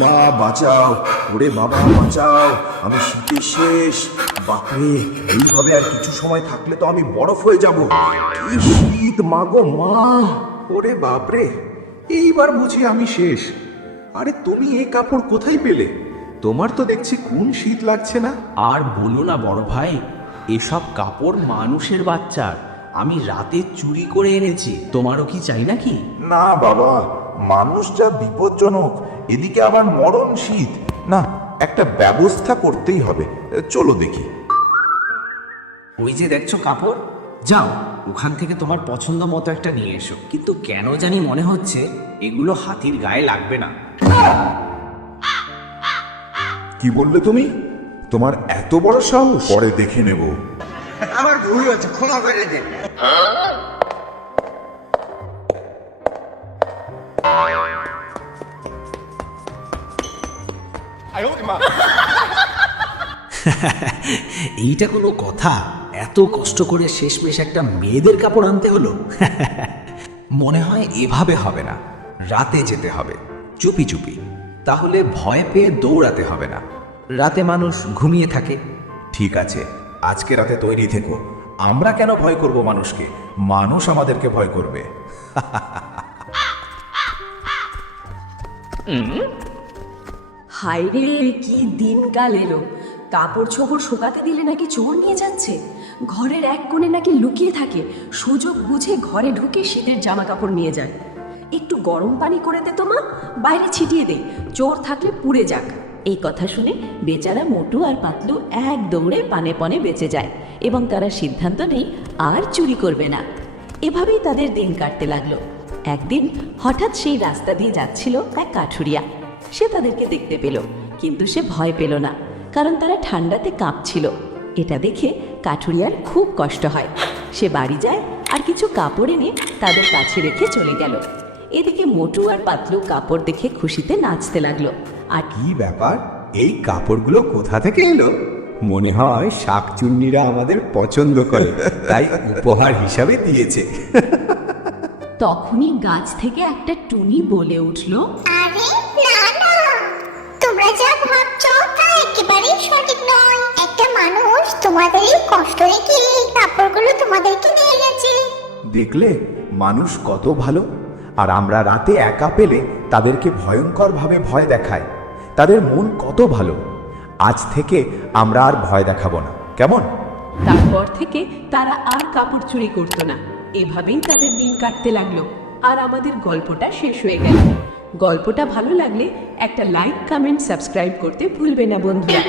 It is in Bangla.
মা বাঁচাও, ওরে বাবা বাঁচাও, আমি শীতে শেষ। বাপরে, এইভাবে আর কিছু সময় থাকলে তো আমি বরফ হয়ে যাব। কি শীত মাগো মা! ওরে বাপরে, এইবার বুঝি আমি শেষ। আরে তুমি এই কাপড় কোথায় পেলে? তোমার তো দেখছি কোন শীত লাগছে না। আর বলো না বড় ভাই, এসব কাপড় মানুষের বাচ্চার, আমি রাতে চুরি করে এনেছি। তোমারও কি চাই নাকি? না বাবা, মানুষ যা বিপজ্জনক, এদিকে আবার মরণ শীত। না, একটা ব্যবস্থা করতেই হবে। চলো দেখি। ওই যে দেখছো কাপড়, যাও ওখান থেকে তোমার পছন্দ মতো একটা নিয়ে এসো। কিন্তু কেন জানি মনে হচ্ছে এগুলো হাতির গায়ে লাগবে না। কি বললে তুমি? তোমার এত বড় সাহস? পরে দেখে নেব। আমার ভুল হচ্ছে, ক্ষমা করে দেন। এইটা কোনো কথা? এত কষ্ট করে শেষমেশ একটা মেয়েদের কাপড় আনতে হলো। মনে হয় এভাবে হবে না, রাতে যেতে হবে চুপি চুপি। তাহলে ভয় পেয়ে দৌড়াতে হবে না। রাতে মানুষ ঘুমিয়ে থাকে। ঠিক আছে, আজকে রাতে তৈরি থেকো। আমরা কেন ভয় করব মানুষকে? মানুষ আমাদেরকে ভয় করবে। হায় রে, কি দিনকাল এলো! কাপড় চোপড় শুকাতে দিলে নাকি চোর নিয়ে যাচ্ছে। ঘরের এক কোণে নাকি লুকিয়ে থাকে, সুযোগ বুঝে ঘরে ঢুকে শীতের জামা কাপড় নিয়ে যায়। একটু গরম পানি করে দে তো মা, বাইরে ছিটিয়ে দে, চোর থাকলে পুড়ে যাক। এই কথা শুনে বেচারা মোটু আর পাতলু এক দৌড়ে পানে পনে বেঁচে যায় এবং তারা সিদ্ধান্ত নেয় আর চুরি করবে না। এভাবেই তাদের দিন কাটতে লাগলো। একদিন হঠাৎ সেই রাস্তা দিয়ে যাচ্ছিল এক কাঠুরিয়া। সে তাদেরকে দেখতে পেল, কিন্তু সে ভয় পেল না, কারণ তারা ঠান্ডাতে কাঁপছিল। এটা দেখে কাঠুরিয়ার খুব কষ্ট হয়। সে বাড়ি যায় আর কিছু কাপড় এনে তাদের কাছে রেখে চলে গেল। এদিকে মোটু আর পাতলু কাপড় দেখে খুশিতে নাচতে লাগলো। আর কি ব্যাপার, এই কাপড়গুলো কোথা থেকে এলো? মনে হয় শাকচুন্নিরা আমাদের পছন্দ করে, তাই উপহার হিসাবে দিয়েছে। তখনই গাছ থেকে একটা টুনি বলে উঠল, আরে না না, তোমরা যা ভাবছো তা একেবারেই সঠিক নয়। একটা মানুষ তোমাদের এই কষ্ট দেখে এই কাপড়গুলো তোমাদেরকে দিয়ে গেছে। দেখলে মানুষ কত ভালো। আর আমরা রাতে একা পেলে তাদেরকে ভয়ঙ্করভাবে ভয় দেখায়। তাদের মন কত ভালো। আজ থেকে আমরা আর ভয় দেখাবো না, কেমন? তারপর থেকে তারা আর কাপড় চুরি করতো না। এভাবেই তাদের দিন কাটতে লাগলো। আর আমাদের গল্পটা শেষ হয়ে গেল। গল্পটা ভালো লাগলে একটা লাইক, কমেন্ট, সাবস্ক্রাইব করতে ভুলবে না বন্ধুরা।